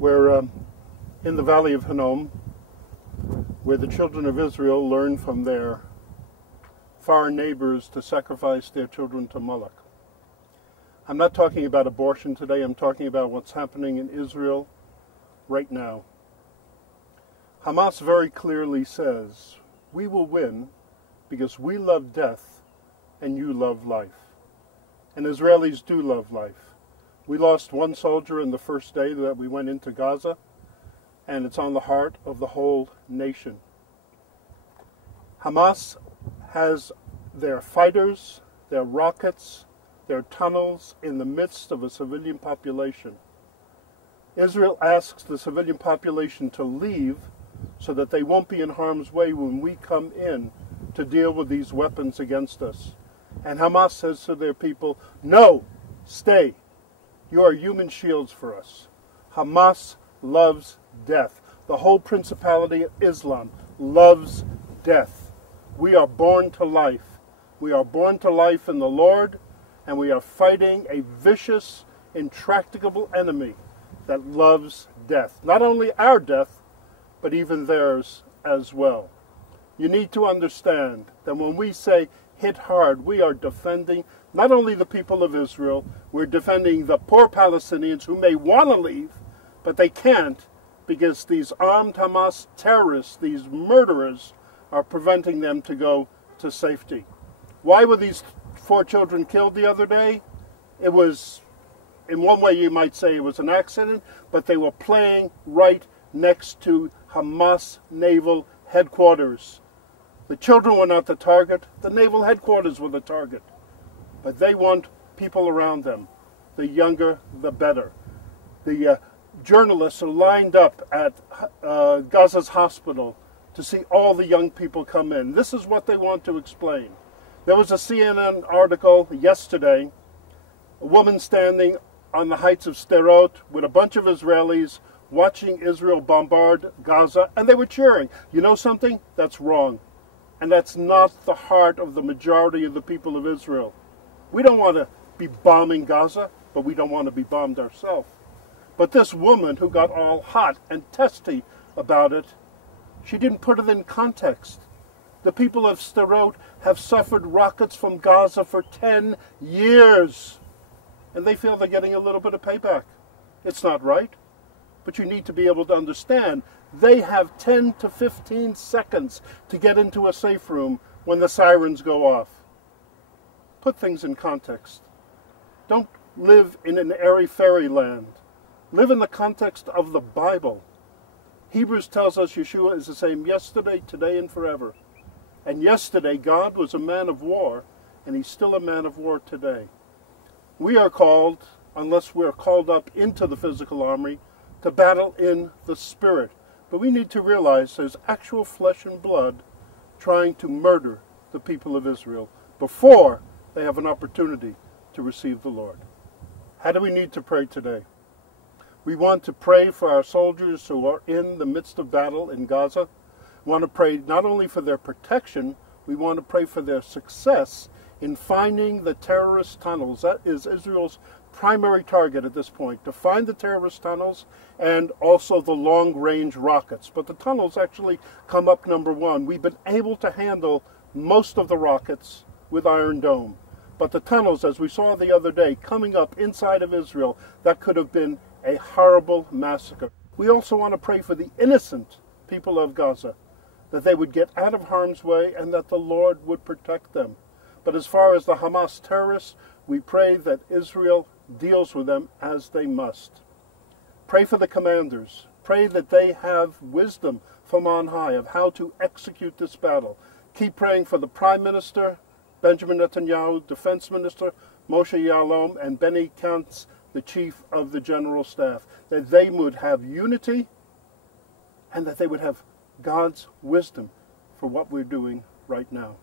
We're in the valley of Hinnom, where the children of Israel learned from their foreign neighbors to sacrifice their children to Moloch. I'm not talking about abortion today, I'm talking about what's happening in Israel right now. Hamas very clearly says, we will win because we love death and you love life. And Israelis do love life. We lost one soldier in the first day that we went into Gaza, and it's on the heart of the whole nation. Hamas has their fighters, their rockets, their tunnels in the midst of a civilian population. Israel asks the civilian population to leave so that they won't be in harm's way when we come in to deal with these weapons against us. And Hamas says to their people, no, stay. You are human shields for us. Hamas loves death. The whole principality of Islam loves death. We are born to life. We are born to life in the Lord, and we are fighting a vicious, intractable enemy that loves death. Not only our death, but even theirs as well. You need to understand that when we say hit hard, we are defending not only the people of Israel, we're defending the poor Palestinians who may want to leave, but they can't because these armed Hamas terrorists, these murderers, are preventing them to go to safety. Why were these 4 children killed the other day? It was, in one way you might say it was an accident, but they were playing right next to Hamas naval headquarters. The children were not the target, the naval headquarters were the target. But they want people around them. The younger, the better. The journalists are lined up at Gaza's hospital to see all the young people come in. This is what they want to explain. There was a CNN article yesterday, a woman standing on the heights of Sderot with a bunch of Israelis watching Israel bombard Gaza, and they were cheering. You know something? That's wrong. And that's not the heart of the majority of the people of Israel. We don't want to be bombing Gaza, but we don't want to be bombed ourselves. But this woman who got all hot and testy about it, she didn't put it in context. The people of Sderot have suffered rockets from Gaza for 10 years. And they feel they're getting a little bit of payback. It's not right. But you need to be able to understand they have 10 to 15 seconds to get into a safe room when the sirens go off. Put things in context. Don't live in an airy fairyland. Live in the context of the Bible. Hebrews tells us Yeshua is the same yesterday, today, and forever. And yesterday God was a man of war, and he's still a man of war today. We are called, unless we're called up into the physical army, to battle in the spirit. But we need to realize there's actual flesh and blood trying to murder the people of Israel before they have an opportunity to receive the Lord. How do we need to pray today? We want to pray for our soldiers who are in the midst of battle in Gaza. We want to pray not only for their protection, we want to pray for their success in finding the terrorist tunnels. That is Israel's primary target at this point, to find the terrorist tunnels and also the long-range rockets. But the tunnels actually come up number 1. We've been able to handle most of the rockets with Iron Dome. But the tunnels, as we saw the other day, coming up inside of Israel, that could have been a horrible massacre. We also want to pray for the innocent people of Gaza, that they would get out of harm's way and that the Lord would protect them. But as far as the Hamas terrorists, we pray that Israel deals with them as they must. Pray for the commanders. Pray that they have wisdom from on high of how to execute this battle. Keep praying for the Prime Minister, Benjamin Netanyahu, Defense Minister, Moshe Ya'alon, and Benny Gantz, the Chief of the General Staff, that they would have unity and that they would have God's wisdom for what we're doing right now.